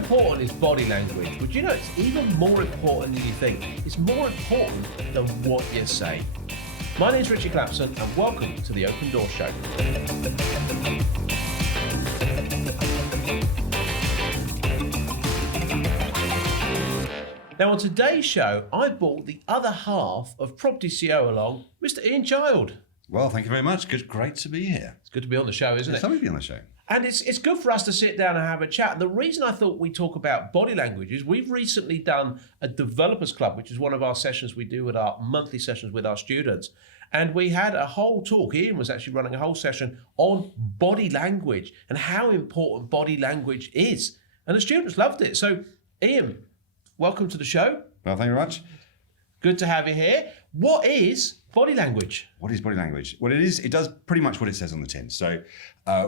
important is body language? But you know, it's even more important than you think. It's more important than what you say. My name is Ritchie Clapson and welcome to the Open Door Show. Now on today's show, I brought the other half of propertyCEO along, Mr. Ian Child. Well, thank you very much. Great to be here. It's good to be on the show, isn't it? It's lovely to be on the show. And it's good for us to sit down and have a chat. The reason I thought we talk about body language is we've recently done a developers club, which is one of our sessions we do with our monthly sessions with our students. And we had a whole talk. Ian was actually running a whole session on body language and how important body language is. And the students loved it. So Ian, welcome to the show. Well, thank you very much. Good to have you here. What is body language? What is body language? Well, it does pretty much what it says on the tin. So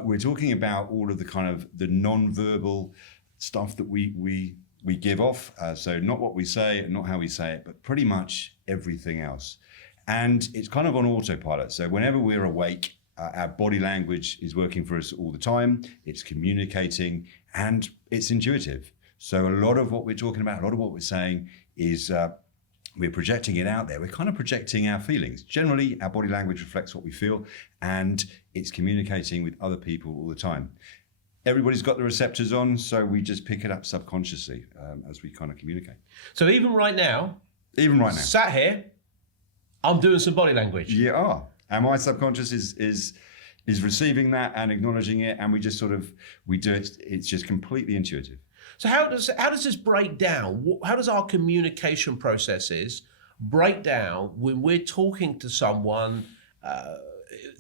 we're talking about all of the kind of the non-verbal stuff that we give off. So not what we say, not how we say it, but pretty much everything else. And it's kind of on autopilot. So whenever we're awake, our body language is working for us all the time. It's communicating and it's intuitive. So a lot of what we're talking about, a lot of what we're saying is we're projecting it out there. We're kind of projecting our feelings. Generally, our body language reflects what we feel and it's communicating with other people all the time. Everybody's got the receptors on, so we just pick it up subconsciously as we kind of communicate. So even right now, sat here, I'm doing some body language. You are. And my subconscious is receiving that and acknowledging it, and we just we do it. It's just completely intuitive. So how does this break down? How does our communication processes break down when we're talking to someone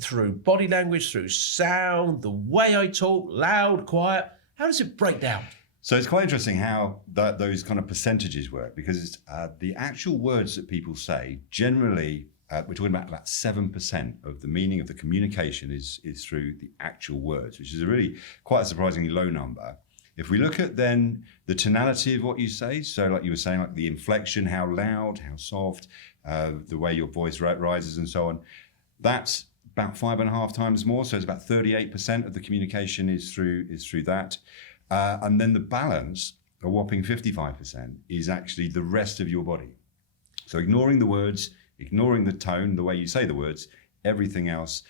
through body language, through sound, the way I talk, loud, quiet? How does it break down? So it's quite interesting how those kind of percentages work, because it's, the actual words that people say, generally, we're talking about 7% of the meaning of the communication is through the actual words, which is a really quite a surprisingly low number. If we look at then the tonality of what you say, so like you were saying, like the inflection, how loud, how soft, the way your voice rises and so on, that's about 5.5 times more. So it's about 38% of the communication is through that. And then the balance, a whopping 55%, is actually the rest of your body. So ignoring the words, ignoring the tone, the way you say the words, everything else,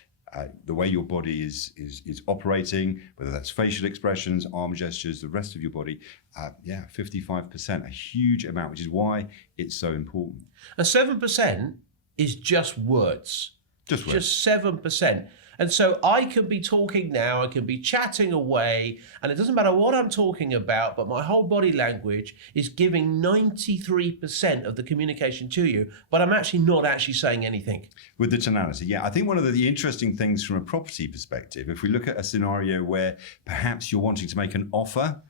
the way your body is operating, whether that's facial expressions, arm gestures, the rest of your body, 55%, a huge amount, which is why it's so important. And 7% is just words. Just words. Just 7%. And so I can be talking now, I can be chatting away, and it doesn't matter what I'm talking about, but my whole body language is giving 93% of the communication to you, but I'm actually not saying anything. With the tonality, yeah. I think one of the interesting things from a property perspective, if we look at a scenario where perhaps you're wanting to make an offer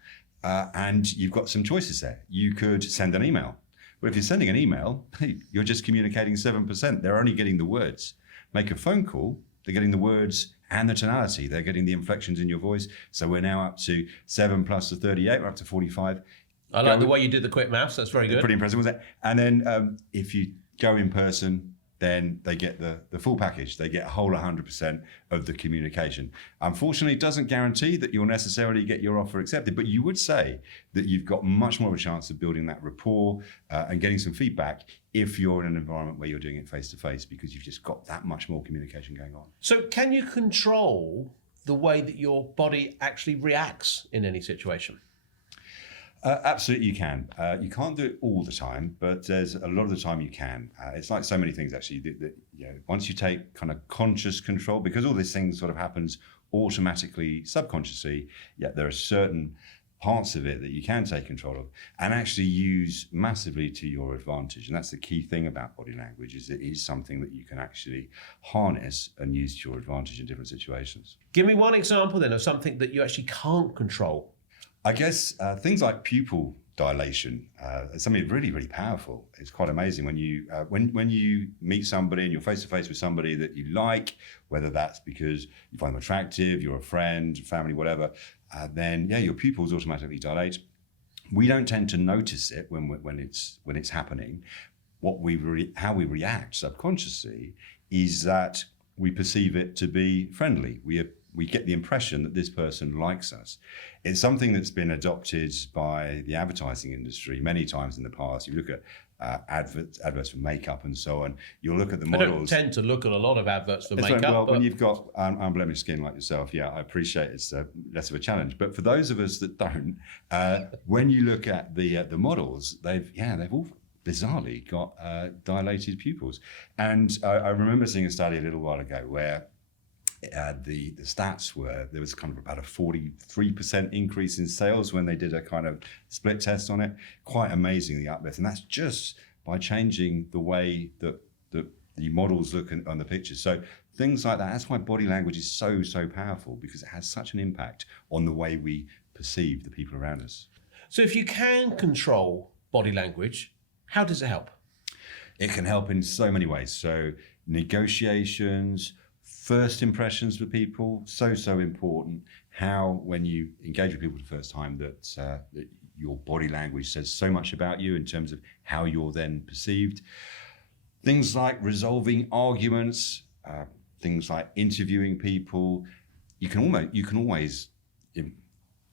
and you've got some choices there, you could send an email. But if you're sending an email, you're just communicating 7%. They're only getting the words. Make a phone call, they're getting the words and the tonality. They're getting the inflections in your voice. So we're now up to 7 plus the 38. We're up to 45. I like the way you did the quick maths. That's very good. Pretty impressive, wasn't it? And then if you go in person, then they get the full package. They get a whole 100% of the communication. Unfortunately, it doesn't guarantee that you'll necessarily get your offer accepted, but you would say that you've got much more of a chance of building that rapport and getting some feedback if you're in an environment where you're doing it face-to-face, because you've just got that much more communication going on. So can you control the way that your body actually reacts in any situation? Absolutely you can. You can't do it all the time, but there's a lot of the time you can. It's like so many things actually, that once you take kind of conscious control, because all these things sort of happens automatically, subconsciously, there are certain parts of it that you can take control of and actually use massively to your advantage. And that's the key thing about body language, is it is something that you can actually harness and use to your advantage in different situations. Give me one example then of something that you actually can't control. I guess things like pupil dilation is something really, really powerful. It's quite amazing when you meet somebody and you're face to face with somebody that you like, whether that's because you find them attractive, you're a friend, family, whatever. Then your pupils automatically dilate. We don't tend to notice it when it's happening. How we react subconsciously is that we perceive it to be friendly. we get the impression that this person likes us. It's something that's been adopted by the advertising industry many times in the past. You look at adverts for makeup and so on. You'll look at the models. I don't tend to look at a lot of adverts for That's makeup. right. Well, when you've got unblemished skin like yourself, yeah, I appreciate it's less of a challenge. But for those of us that don't, when you look at the models, they've all bizarrely got dilated pupils. And I remember seeing a study a little while ago where the stats were there was kind of about a 43% increase in sales when they did a kind of split test on it. Quite amazing, the uplift. And that's just by changing the way that the models look on the pictures. So things like that, that's why body language is so powerful, because it has such an impact on the way we perceive the people around us. So if you can control body language, how does it help? It can help in so many ways. So negotiations, first impressions for people, so important. How, when you engage with people for the first time, that your body language says so much about you in terms of how you're then perceived. Things like resolving arguments, things like interviewing people. You can always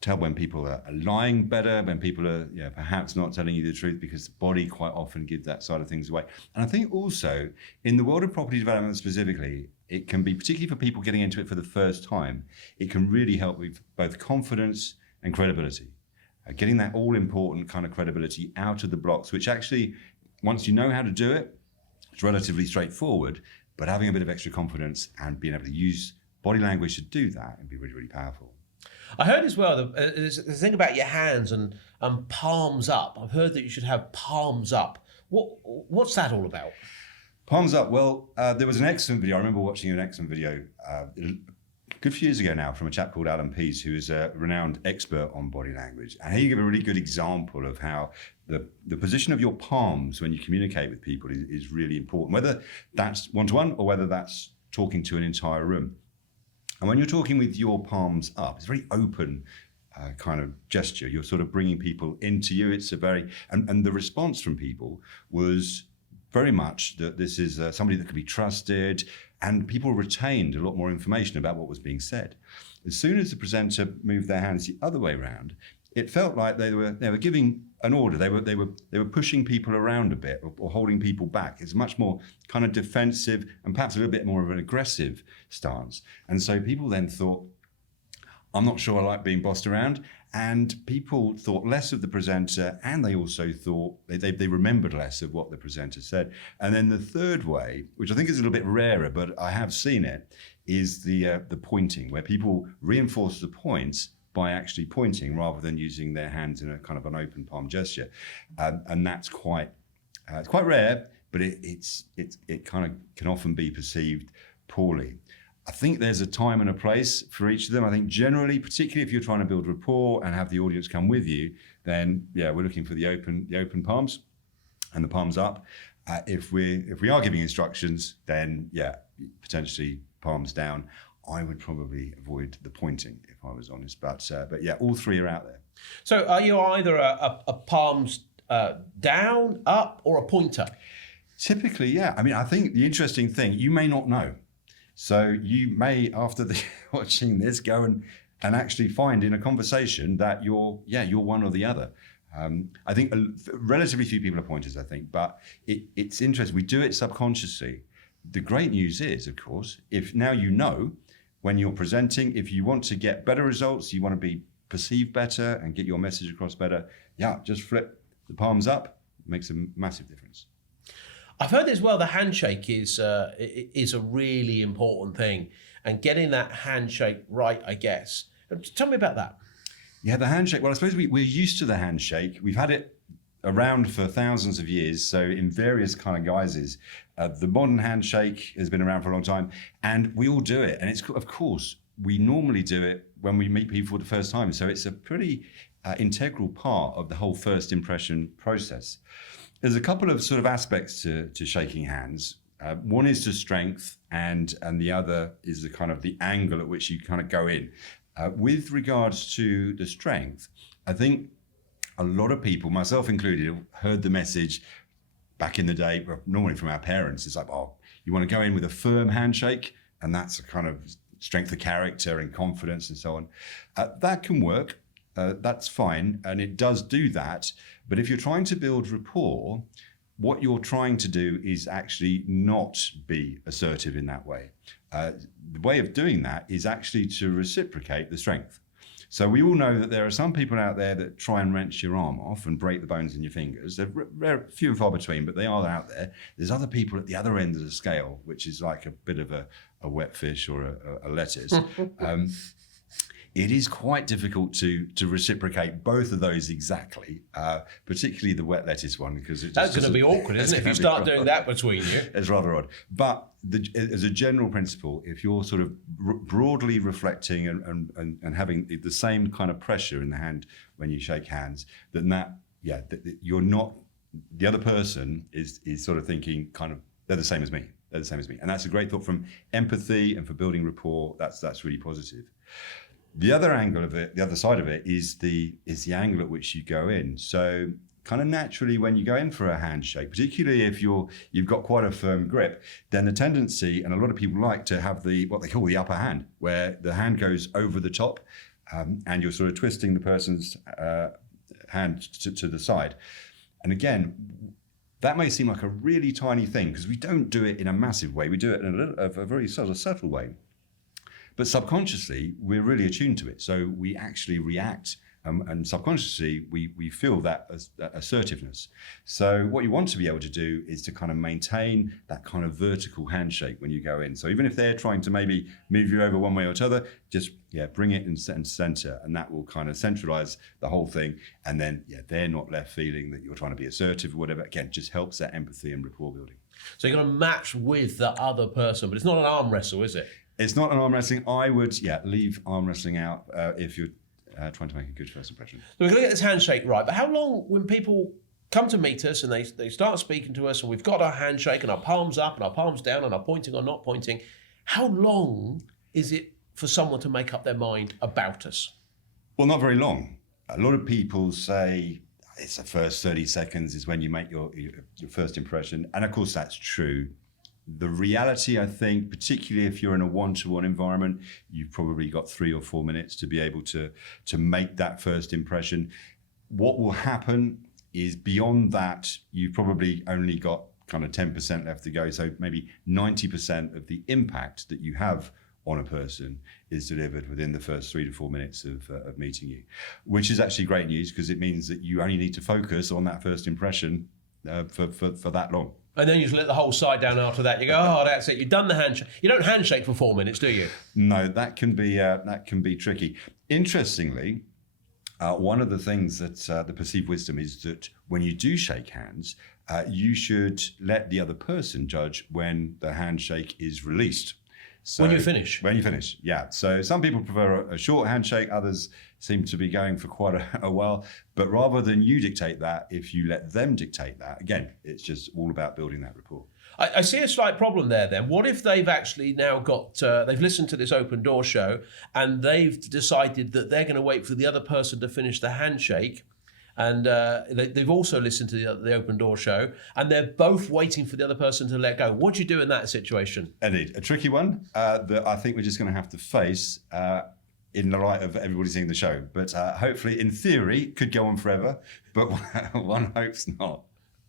tell when people are lying better, when people are perhaps not telling you the truth, because the body quite often gives that side of things away. And I think also in the world of property development specifically, it can be, particularly for people getting into it for the first time, it can really help with both confidence and credibility. Getting that all important kind of credibility out of the blocks, which actually, once you know how to do it, it's relatively straightforward, but having a bit of extra confidence and being able to use body language to do that can be really powerful. I heard as well, there's the thing about your hands and palms up. I've heard that you should have palms up. What's that all about? Palms up. Well, there was an excellent video. I remember watching an excellent video a good few years ago now from a chap called Alan Pease, who is a renowned expert on body language. And he gave a really good example of how the position of your palms when you communicate with people is really important, whether that's one-to-one or whether that's talking to an entire room. And when you're talking with your palms up, it's a very open kind of gesture. You're sort of bringing people into you. It's a very, and the response from people was very much that this is somebody that could be trusted, and people retained a lot more information about what was being said. As soon as the presenter moved their hands the other way around, it felt like they were giving an order. They were pushing people around a bit or holding people back. It's much more kind of defensive and perhaps a little bit more of an aggressive stance. And so people then thought, I'm not sure I like being bossed around. And people thought less of the presenter, and they also thought they remembered less of what the presenter said. And then the third way, which I think is a little bit rarer, but I have seen it, is the pointing, where people reinforce the points by actually pointing rather than using their hands in a kind of an open palm gesture. And that's it's quite rare, but it kind of can often be perceived poorly. I think there's a time and a place for each of them. I think generally, particularly if you're trying to build rapport and have the audience come with you, then we're looking for the open palms and the palms up. If we are giving instructions, then potentially palms down. I would probably avoid the pointing if I was honest, but all three are out there. So are you either a palms down, up, or a pointer? Typically, yeah. I mean, I think the interesting thing, you may not know. So you may, after watching this, go and actually find in a conversation that you're one or the other. I think relatively few people are pointers, I think, but it's interesting. We do it subconsciously. The great news is, of course, if now you know when you're presenting, if you want to get better results, you want to be perceived better and get your message across better, just flip the palms up. It makes a massive difference. I've heard as well the handshake is a really important thing, and getting that handshake right, I guess. Tell me about that. Yeah, the handshake. Well, I suppose we're used to the handshake. We've had it around for thousands of years, so in various kind of guises. The modern handshake has been around for a long time, and we all do it. And it's, of course, we normally do it when we meet people for the first time. So it's a pretty integral part of the whole first impression process. There's a couple of sort of aspects to shaking hands. One is to strength, and the other is the kind of the angle at which you kind of go in. With regards to the strength, I think a lot of people, myself included, have heard the message back in the day, normally from our parents. It's like, oh, you want to go in with a firm handshake, and that's a kind of strength of character and confidence and so on. That can work. That's fine, and it does do that. But if you're trying to build rapport, what you're trying to do is actually not be assertive in that way. The way of doing that is actually to reciprocate the strength. So we all know that there are some people out there that try and wrench your arm off and break the bones in your fingers. They're rare, few and far between, but they are out there. There's other people at the other end of the scale, which is like a bit of a wet fish or a lettuce. It is quite difficult to reciprocate both of those exactly, particularly the wet lettuce one, because that's going to be awkward, isn't it? If you start doing that between you, it's rather odd. But as a general principle, if you're sort of broadly reflecting and having the same kind of pressure in the hand when you shake hands, then you're not, the other person is sort of thinking kind of they're the same as me. They're the same as me, and that's a great thought from empathy and for building rapport. That's really positive. The other angle of it, the other side of it, is the angle at which you go in. So kind of naturally, when you go in for a handshake, particularly if you've got quite a firm grip, then the tendency, and a lot of people like to have what they call the upper hand, where the hand goes over the top, and you're sort of twisting the person's hand to the side. And again, that may seem like a really tiny thing because we don't do it in a massive way. We do it in a very sort of subtle way. But subconsciously, we're really attuned to it. So we actually react, and subconsciously, we feel that assertiveness. So what you want to be able to do is to kind of maintain that kind of vertical handshake when you go in. So even if they're trying to maybe move you over one way or t'other, just bring it in center, and that will kind of centralize the whole thing. And then they're not left feeling that you're trying to be assertive or whatever. Again, just helps that empathy and rapport building. So you're going to match with the other person, but it's not an arm wrestle, is it? It's not an arm wrestling. I would, leave arm wrestling out if you're trying to make a good first impression. So we're going to get this handshake right, but how long, when people come to meet us and they start speaking to us and we've got our handshake and our palms up and our palms down and our pointing or not pointing, how long is it for someone to make up their mind about us? Well, not very long. A lot of people say it's the first 30 seconds is when you make your first impression. And of course, that's true. The reality, I think, particularly if you're in a one-to-one environment, you've probably got 3 or 4 minutes to be able to make that first impression. What will happen is beyond that, you've probably only got kind of 10% left to go. So maybe 90% of the impact that you have on a person is delivered within the first 3 to 4 minutes of meeting you, which is actually great news because it means that you only need to focus on that first impression for that long. And then you just let the whole side down after that. You go, oh, that's it. You've done the handshake. You don't handshake for 4 minutes, do you? No, that can be tricky. Interestingly, one of the things that the perceived wisdom is that when you do shake hands, you should let the other person judge when the handshake is released. So when you finish? When you finish, yeah. So some people prefer a short handshake, others seem to be going for quite a while. But rather than you dictate that, if you let them dictate that, again, it's just all about building that rapport. I see a slight problem there then. What if they've actually now they've listened to this open door show and they've decided that they're going to wait for the other person to finish the handshake, and they've also listened to the open door show and they're both waiting for the other person to let go. What do you do in that situation? Indeed, a tricky one that I think we're just going to have to face in the light of everybody seeing the show. But hopefully, in theory, could go on forever, but one hopes not.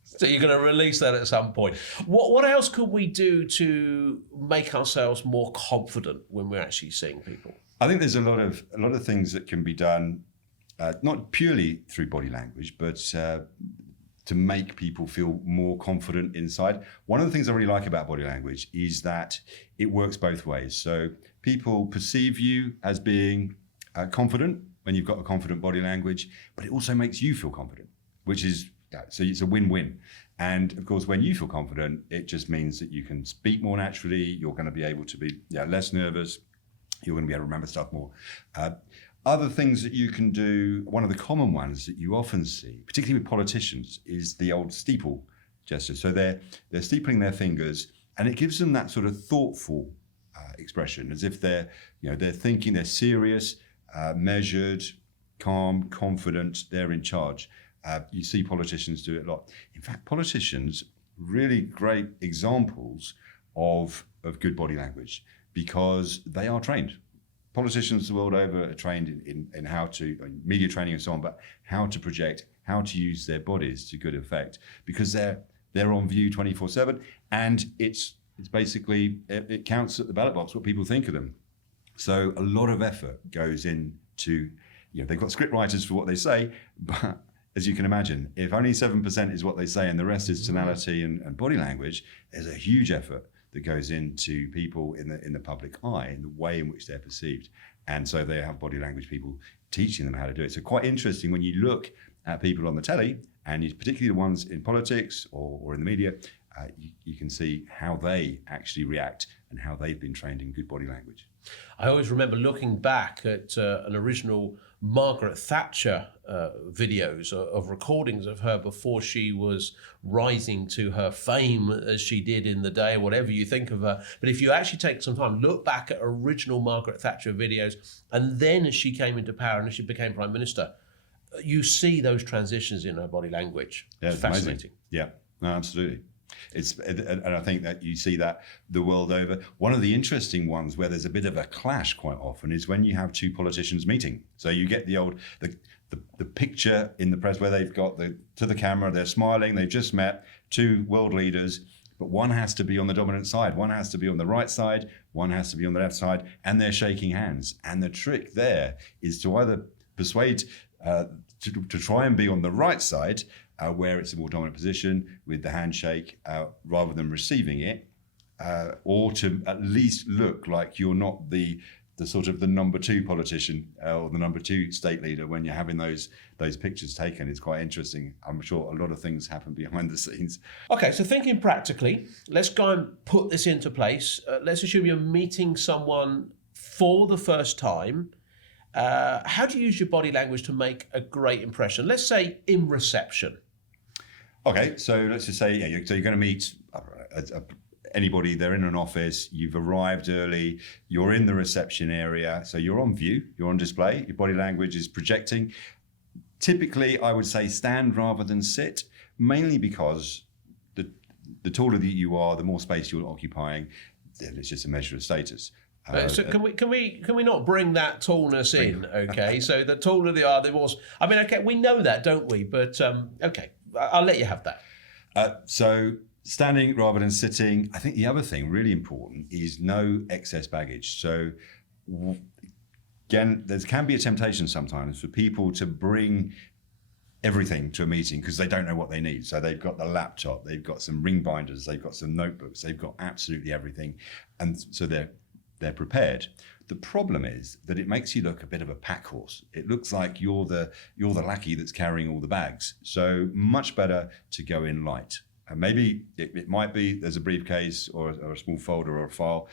So you're going to release that at some point. What else could we do to make ourselves more confident when we're actually seeing people? I think there's a lot of things that can be done, not purely through body language, but to make people feel more confident inside. One of the things I really like about body language is that it works both ways. So people perceive you as being confident when you've got a confident body language, but it also makes you feel confident, which is, so it's a win-win. And of course, when you feel confident, it just means that you can speak more naturally. You're going to be able to be less nervous. You're going to be able to remember stuff more. Other things that you can do, one of the common ones that you often see, particularly with politicians, is the old steeple gesture. So they're steepling their fingers, and it gives them that sort of thoughtful expression, as if they're thinking, they're serious, measured, calm, confident, they're in charge. You see politicians do it a lot. In fact, politicians, really great examples of good body language. because they are trained. Politicians the world over are trained in how to, media training and so on, but how to project, how to use their bodies to good effect, because they're on view 24/7, and it's basically, it counts at the ballot box what people think of them. So a lot of effort goes into, they've got script writers for what they say, but as you can imagine, if only 7% is what they say and the rest is tonality and body language, there's a huge effort that goes into people in the public eye, in the way in which they're perceived. And so they have body language people teaching them how to do it. So quite interesting when you look at people on the telly, and particularly the ones in politics or in the media, you can see how they actually react and how they've been trained in good body language. I always remember looking back at an original Margaret Thatcher videos of recordings of her before she was rising to her fame as she did in the day, whatever you think of her. But if you actually take some time, look back at original Margaret Thatcher videos, and then as she came into power and as she became Prime Minister, you see those transitions in her body language. Yeah, it's fascinating. Amazing. Yeah, no, absolutely. And I think that you see that the world over. One of the interesting ones where there's a bit of a clash quite often is when you have two politicians meeting. So you get the picture in the press where they've got to the camera, they're smiling, they've just met, two world leaders, but one has to be on the dominant side, one has to be on the right side, one has to be on the left side, and they're shaking hands. And the trick there is to either persuade to try and be on the right side, where it's a more dominant position with the handshake, rather than receiving it, or to at least look like you're not the sort of the number two politician or the number two state leader when you're having those pictures taken. It's quite interesting. I'm sure a lot of things happen behind the scenes. Okay, so thinking practically, let's go and put this into place. Let's assume you're meeting someone for the first time. How do you use your body language to make a great impression? Let's say in reception. Okay, so let's just say, so you're going to meet anybody, they're in an office, you've arrived early, you're in the reception area, so you're on view, you're on display, your body language is projecting. Typically, I would say stand rather than sit, mainly because the taller that you are, the more space you're occupying, it's just a measure of status. So can we not bring that tallness in? Okay, so the taller they are, the more. I mean, okay, we know that, don't we? But okay, I'll let you have that. So standing rather than sitting. I think the other thing really important is no excess baggage. So again, there can be a temptation sometimes for people to bring everything to a meeting because they don't know what they need. So they've got the laptop, they've got some ring binders, they've got some notebooks, they've got absolutely everything, and so they're prepared. The problem is that it makes you look a bit of a pack horse. It looks like you're the lackey that's carrying all the bags. So much better to go in light. And maybe it might be there's a briefcase or a small folder or a file,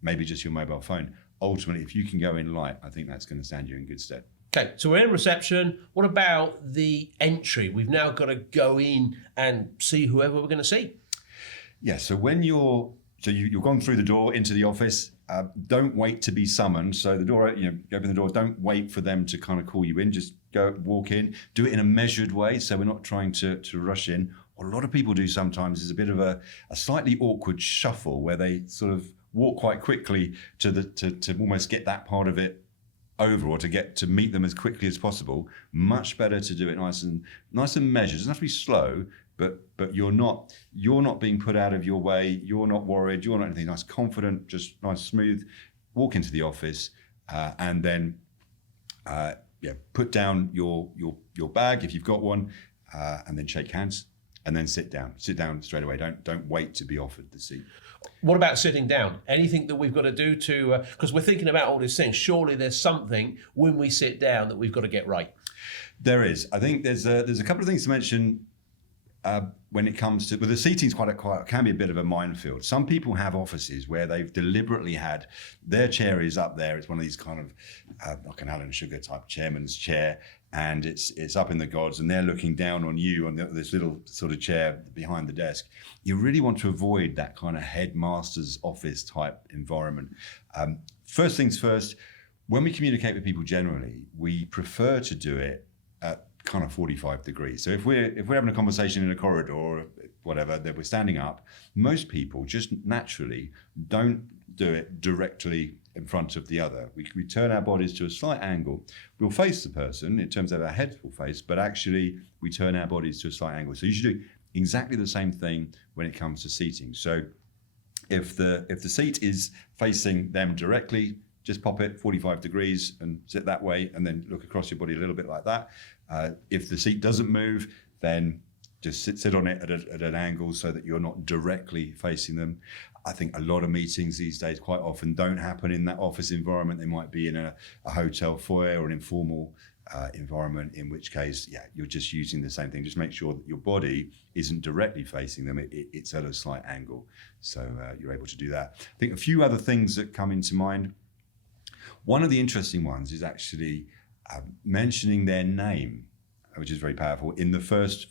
maybe just your mobile phone. Ultimately, if you can go in light, I think that's going to stand you in good stead. Okay, so we're in reception. What about the entry? We've now got to go in and see whoever we're going to see. Yeah, so when you've gone through the door into the office, don't wait to be summoned. So the door, you open the door, don't wait for them to kind of call you in. Just walk in, do it in a measured way. So we're not trying to rush in. What a lot of people do sometimes is a bit of a slightly awkward shuffle where they sort of walk quite quickly to almost get that part of it over, or to meet them as quickly as possible. Much better to do it nice and measured. It doesn't have to be slow, but you're not being put out of your way. You're not worried. You're not anything. Nice, confident, just nice, smooth. Walk into the office, and then put down your bag if you've got one, and then shake hands, and then sit down. Sit down straight away. Don't wait to be offered the seat. What about sitting down? Anything that we've got to do to, because we're thinking about all these things, surely there's something when we sit down that we've got to get right. There is. I think there's a couple of things to mention when it comes to, the seating's can be a bit of a minefield. Some people have offices where they've deliberately had, their chair is up there. It's one of these kind of like an Alan Sugar type chairman's chair, and it's up in the gods, and they're looking down on you on this little sort of chair behind the desk. You really want to avoid that kind of headmaster's office type environment. First things first, when we communicate with people generally, we prefer to do it at kind of 45 degrees. So if we're having a conversation in a corridor or whatever, that we're standing up, most people just naturally don't do it directly in front of the other. We turn our bodies to a slight angle. We'll face the person in terms of our heads will face, but actually we turn our bodies to a slight angle. So you should do exactly the same thing when it comes to seating. So if the seat is facing them directly, just pop it 45 degrees and sit that way, and then look across your body a little bit like that. If the seat doesn't move, then just sit on it at an angle so that you're not directly facing them. I think a lot of meetings these days quite often don't happen in that office environment. They might be in a hotel foyer or an informal environment, in which case, you're just using the same thing. Just make sure that your body isn't directly facing them. It's at a slight angle. So you're able to do that. I think a few other things that come into mind. One of the interesting ones is actually mentioning their name, which is very powerful. In the first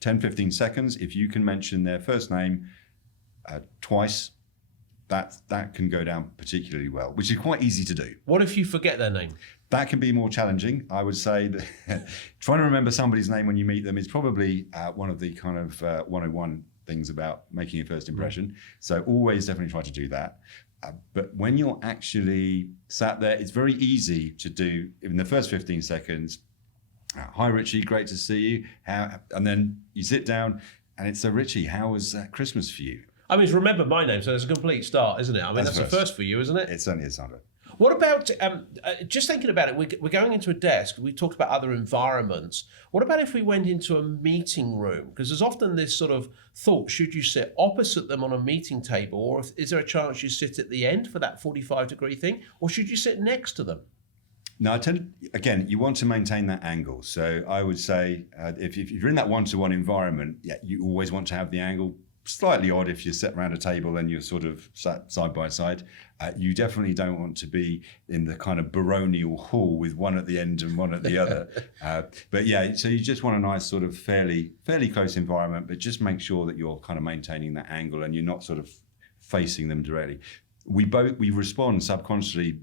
10, 15 seconds, if you can mention their first name twice, that can go down particularly well, which is quite easy to do. What if you forget their name? That can be more challenging. I would say that trying to remember somebody's name when you meet them is probably one of the kind of 101 things about making a first impression. So always definitely try to do that. But when you're actually sat there, it's very easy to do in the first 15 seconds. Hi, Ritchie, great to see you. And then you sit down and it's, so Ritchie, how was Christmas for you? I mean, it's remember my name, so it's a complete start, isn't it? I mean, that's a first for you, isn't it? It certainly is, Sandra. What about, just thinking about it, we're going into a desk, we talked about other environments. What about if we went into a meeting room? Because there's often this sort of thought, should you sit opposite them on a meeting table, or is there a chance you sit at the end for that 45-degree thing, or should you sit next to them? No, again, you want to maintain that angle. So I would say if you're in that one-to-one environment, you always want to have the angle. Slightly odd if you sit around a table and you're sort of sat side by side. You definitely don't want to be in the kind of baronial hall with one at the end and one at the other. So you just want a nice sort of fairly close environment, but just make sure that you're kind of maintaining that angle and you're not sort of facing them directly. We respond subconsciously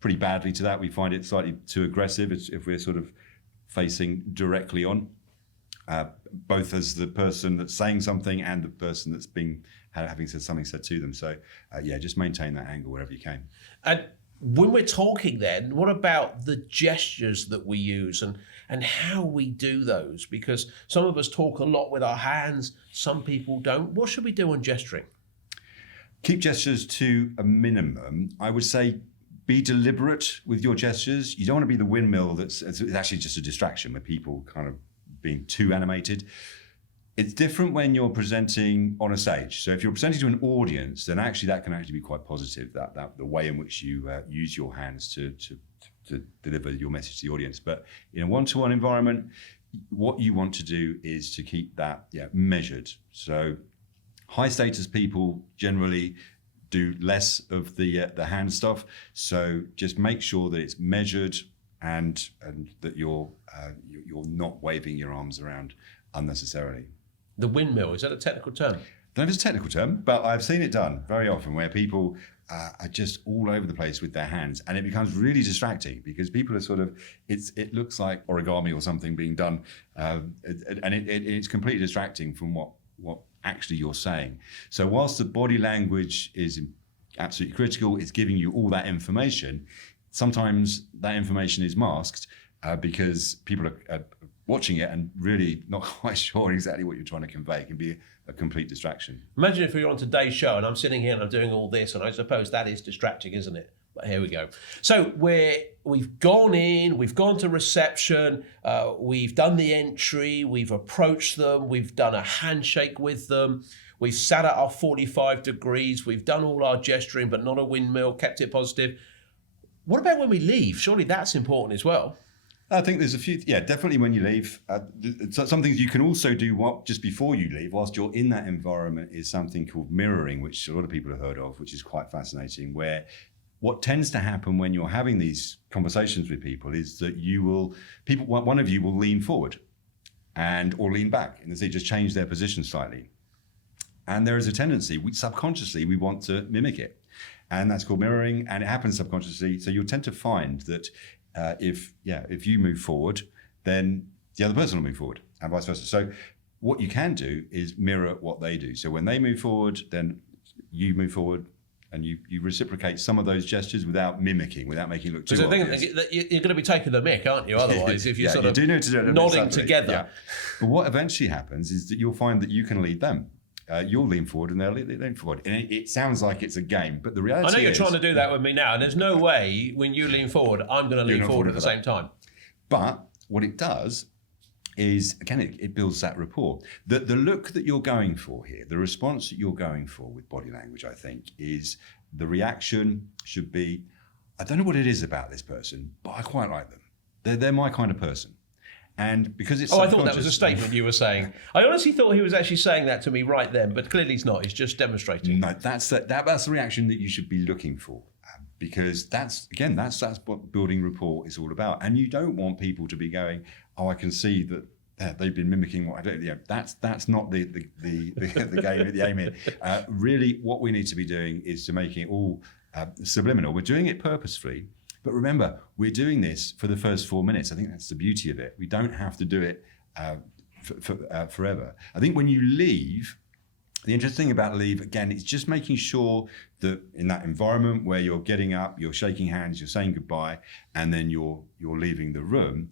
pretty badly to that. We find it slightly too aggressive if we're sort of facing directly on. Both as the person that's saying something and the person that's having something said to them. So just maintain that angle wherever you can. And when we're talking then, what about the gestures that we use and how we do those? Because some of us talk a lot with our hands, some people don't. What should we do on gesturing? Keep gestures to a minimum. I would say be deliberate with your gestures. You don't want to be the windmill it's actually just a distraction where people kind of being too animated. It's different when you're presenting on a stage. So if you're presenting to an audience, then actually that can actually be quite positive, that the way in which you use your hands to deliver your message to the audience. But in a one-to-one environment, what you want to do is to keep that measured. So high status people generally do less of the hand stuff. So just make sure that it's measured and that you're not waving your arms around unnecessarily. The windmill, is that a technical term? I don't know if it's a technical term, but I've seen it done very often where people are just all over the place with their hands, and it becomes really distracting because people are sort of, it looks like origami or something being done, and it's completely distracting from what actually you're saying. So whilst the body language is absolutely critical, it's giving you all that information, sometimes that information is masked because people are watching it and really not quite sure exactly what you're trying to convey. It can be a complete distraction. Imagine if we were on today's show and I'm sitting here and I'm doing all this, and I suppose that is distracting, isn't it? But here we go. So we've gone in, we've gone to reception, we've done the entry, we've approached them, we've done a handshake with them, we've sat at our 45 degrees, we've done all our gesturing, but not a windmill, kept it positive. What about when we leave? Surely that's important as well. I think there's a few, definitely when you leave. Some things you can also do just before you leave, whilst you're in that environment, is something called mirroring, which a lot of people have heard of, which is quite fascinating, where what tends to happen when you're having these conversations with people is that one of you will lean forward or lean back in the seat, just change their position slightly. And there is a tendency, subconsciously, we want to mimic it. And that's called mirroring, and it happens subconsciously. So you'll tend to find that if you move forward, then the other person will move forward, and vice versa. So what you can do is mirror what they do. So when they move forward, then you move forward, and you reciprocate some of those gestures without mimicking, without making it look too Because I obvious. think that you're going to be taking the mick, aren't you? Otherwise, if you're you do need to do it a bit nodding subtly. together. Yeah. But what eventually happens is that you'll find that you can lead them. You'll lean forward and they'll lean forward. And it sounds like it's a game, but the reality is... I know you're trying to do that with me now, and there's no way when you lean forward, I'm going to lean forward at the same time. But what it does is, again, it builds that rapport. The look that you're going for here, the response that you're going for with body language, I think, is the reaction should be, I don't know what it is about this person, but I quite like them. They're my kind of person. And because it's I thought that was a statement you were saying. I honestly thought he was actually saying that to me right then, but clearly he's not. He's just demonstrating. No, that's the reaction that you should be looking for, because that's what building rapport is all about. And you don't want people to be going, oh, I can see that they've been mimicking what I do. Yeah, that's not the game, the aim here. Really, what we need to be doing is to make it all subliminal. We're doing it purposefully. But remember, we're doing this for the first 4 minutes. I think that's the beauty of it. We don't have to do it forever. I think when you leave, the interesting thing about leave, again, it's just making sure that in that environment where you're getting up, you're shaking hands, you're saying goodbye, and then you're leaving the room,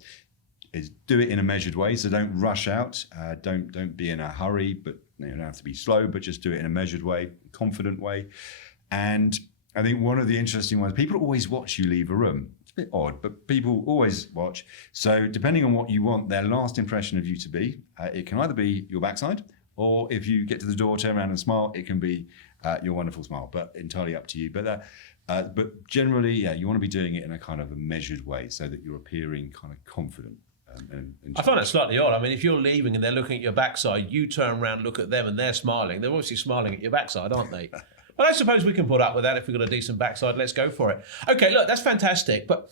is do it in a measured way. So don't rush out. Don't be in a hurry, but you don't have to be slow, but just do it in a measured way, confident way. And I think one of the interesting ones, people always watch you leave a room. It's a bit odd, but people always watch. So depending on what you want their last impression of you to be, it can either be your backside, or if you get to the door, turn around and smile, it can be your wonderful smile, but entirely up to you. But generally, you want to be doing it in a kind of a measured way so that you're appearing kind of confident. I find that slightly odd. I mean, if you're leaving and they're looking at your backside, you turn around, look at them, and they're smiling. They're obviously smiling at your backside, aren't they? But I suppose we can put up with that if we've got a decent backside. Let's go for it. Okay, look, that's fantastic. But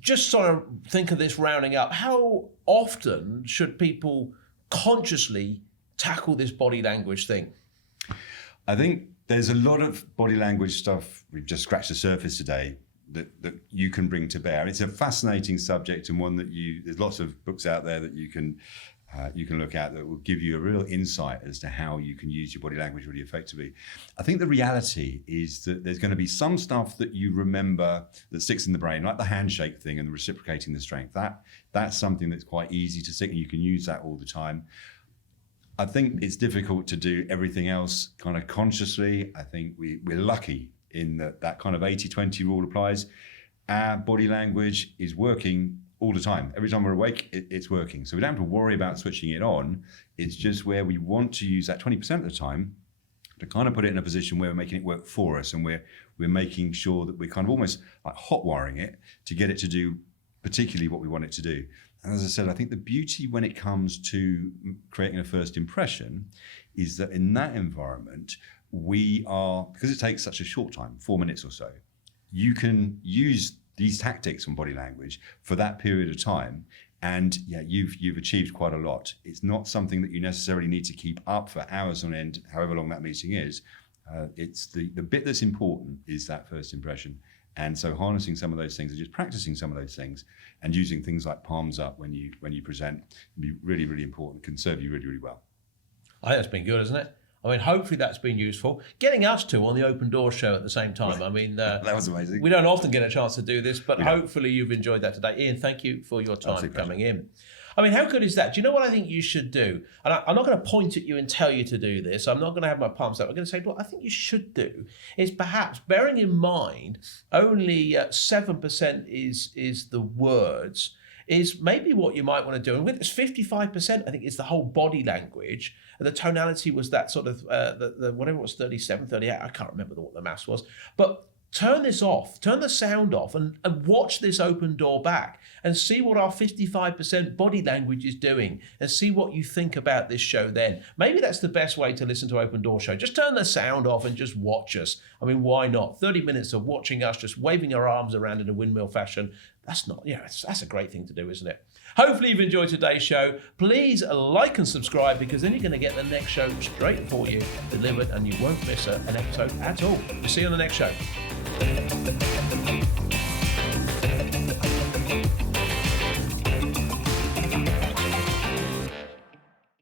just sort of think of this rounding up. How often should people consciously tackle this body language thing? I think there's a lot of body language stuff. We've just scratched the surface today that you can bring to bear. It's a fascinating subject, and one that there's lots of books out there that you can look at that will give you a real insight as to how you can use your body language really effectively. I think the reality is that there's going to be some stuff that you remember that sticks in the brain, like the handshake thing and the reciprocating the strength. That's something that's quite easy to stick, and you can use that all the time. I think it's difficult to do everything else kind of consciously. I think we're lucky in that kind of 80-20 rule applies. Our body language is working all the time. Every time we're awake, it's working. So we don't have to worry about switching it on. It's just where we want to use that 20% of the time to kind of put it in a position where we're making it work for us, and we're making sure that we're kind of almost like hot wiring it to get it to do particularly what we want it to do. And as I said, I think the beauty when it comes to creating a first impression is that in that environment, because it takes such a short time, 4 minutes or so, you can use these tactics on body language for that period of time, and you've achieved quite a lot. It's not something that you necessarily need to keep up for hours on end, however long that meeting is. It's the bit that's important is that first impression. And so harnessing some of those things and just practicing some of those things and using things like palms up when you present can be really, really important, can serve you really, really well. I think that's been good, isn't it? I mean, hopefully that's been useful. Getting us two on the Open Door show at the same time. I mean, that was amazing. We don't often get a chance to do this, but hopefully you've enjoyed that today. Ian, thank you for your time coming in. I mean, how good is that? Do you know what I think you should do? And I'm not going to point at you and tell you to do this. I'm not going to have my palms up. I'm going to say, what I think you should do is perhaps, bearing in mind only 7% is the words, is maybe what you might want to do. And with this 55%, I think, is the whole body language. The tonality was that sort of, whatever it was, 37, 38. I can't remember what the maths was. But turn this off, turn the sound off, and watch this Open Door back and see what our 55% body language is doing, and see what you think about this show then. Maybe that's the best way to listen to Open Door show. Just turn the sound off and just watch us. I mean, why not? 30 minutes of watching us just waving our arms around in a windmill fashion. That's a great thing to do, isn't it? Hopefully you've enjoyed today's show. Please like and subscribe, because then you're going to get the next show straight for you, delivered, and you won't miss an episode at all. We'll see you on the next show.